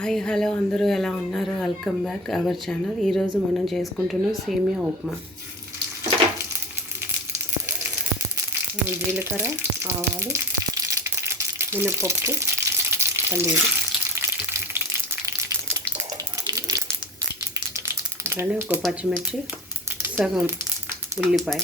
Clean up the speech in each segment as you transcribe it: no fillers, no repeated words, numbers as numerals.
Hi hello అందరూ ఎలా ఉన్నారు? Welcome back our channel. ఈరోజు మనం చేసుకుంటున్నాం సేమియా ఉప్మా. జీలకర్ర, ఆవాలు, మినపప్పు, పల్లీలు, అలానే ఒక పచ్చిమిర్చి, సగం ఉల్లిపాయ,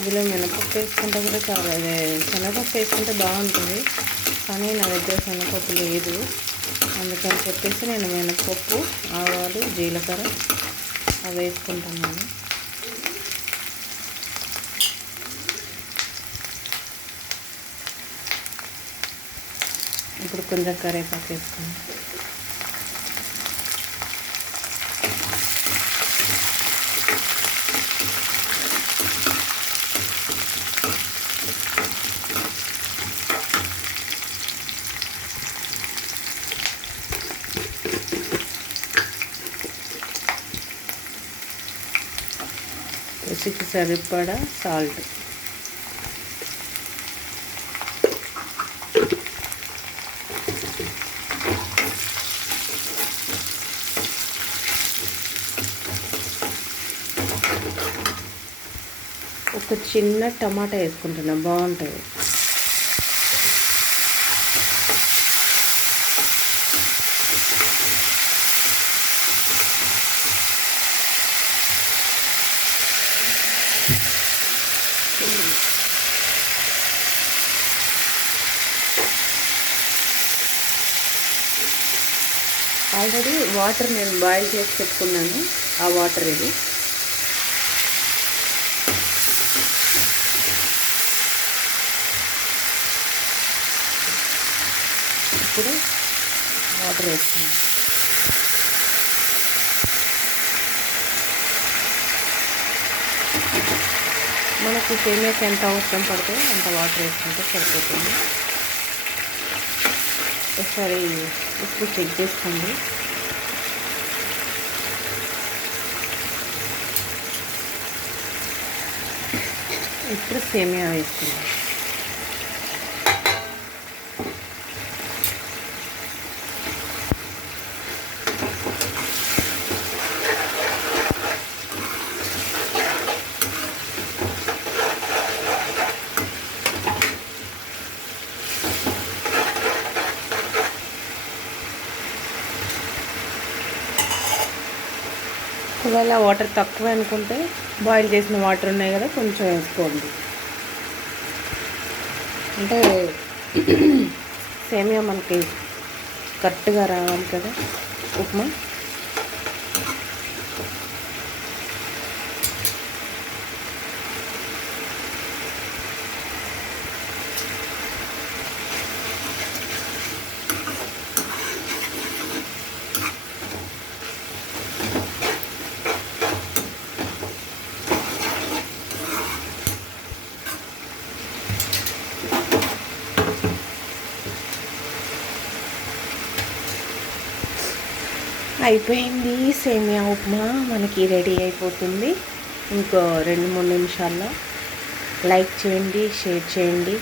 ఇందులో మినపప్పు వేసుకుంటే కూడా చాలా శనగపప్పు వేసుకుంటే బాగుంటుంది, కానీ నా దగ్గర శనగపప్పు లేదు. అందుకని చెప్పేసి నేను మినపప్పు, ఆవాలు, జీలకర్ర అవి వేసుకుంటున్నాను. ఇప్పుడు కొంచెం కరివేపాకు వేసుకున్నాను. రుచికి సరిపడా సాల్ట్, ఒక చిన్న టమాటా వేసుకుంటున్నా, బాగుంటుంది. ఆల్రెడీ వాటర్ నేను బాయిల్ చేసి పెట్టుకున్నాను, ఆ వాటర్ ఇది. ఇప్పుడు వాటర్ వేస్తున్నాను. మనకు సేమియాకి ఎంత అవసరం పడితే అంత వాటర్ వేసుకుంటే సరిపోతుంది. ఒకసారి ఉప్పు చెక్ చేసుకోండి. ఇప్పుడు సేమియా వేసుకుందాం. ఒకవేళ వాటర్ తక్కువ అనుకుంటే బాయిల్ చేసిన వాటర్ ఉన్నాయి కదా, కొంచెం వేసుకోండి. అంటే సేమియా మనకి కరెక్ట్గా రావాలి కదా ఉప్మా. అయిపోయింది సేమియా ఉప్మా, మనకి రెడీ అయిపోతుంది. ఇంకో 2-3 నిమిషాల్లో. లైక్ చేయండి, షేర్ చేయండి,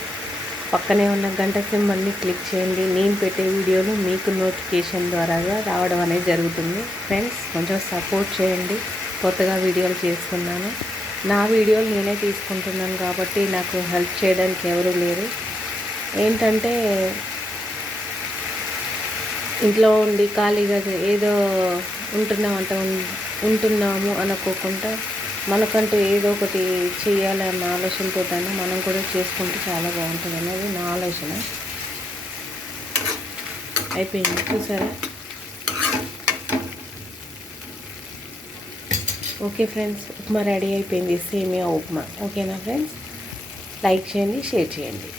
పక్కనే ఉన్న గంట సింబల్ని క్లిక్ చేయండి. నేను పెట్టే వీడియోలు మీకు నోటిఫికేషన్ ద్వారా రావడం అనేది జరుగుతుంది. ఫ్రెండ్స్, కొంచెం సపోర్ట్ చేయండి. కొత్తగా వీడియోలు చేస్తున్నాను, నా వీడియోలు నేనే తీసుకుంటున్నాను కాబట్టి నాకు హెల్ప్ చేయడానికి ఎవరు లేరు. ఏంటంటే ఇంట్లో ఉండి ఖాళీగా ఏదో ఉంటున్నాము అనుకోకుండా మనకంటూ ఏదో ఒకటి చేయాలన్న ఆలోచనతో మనం కూడా చేసుకుంటే చాలా బాగుంటుంది అనేది నా ఆలోచన. అయిపోయింది చూసారా? ఓకే ఫ్రెండ్స్, ఉప్మా రెడీ అయిపోయింది, సేమియా ఉప్మా. ఓకేనా ఫ్రెండ్స్? లైక్ చేయండి, షేర్ చేయండి.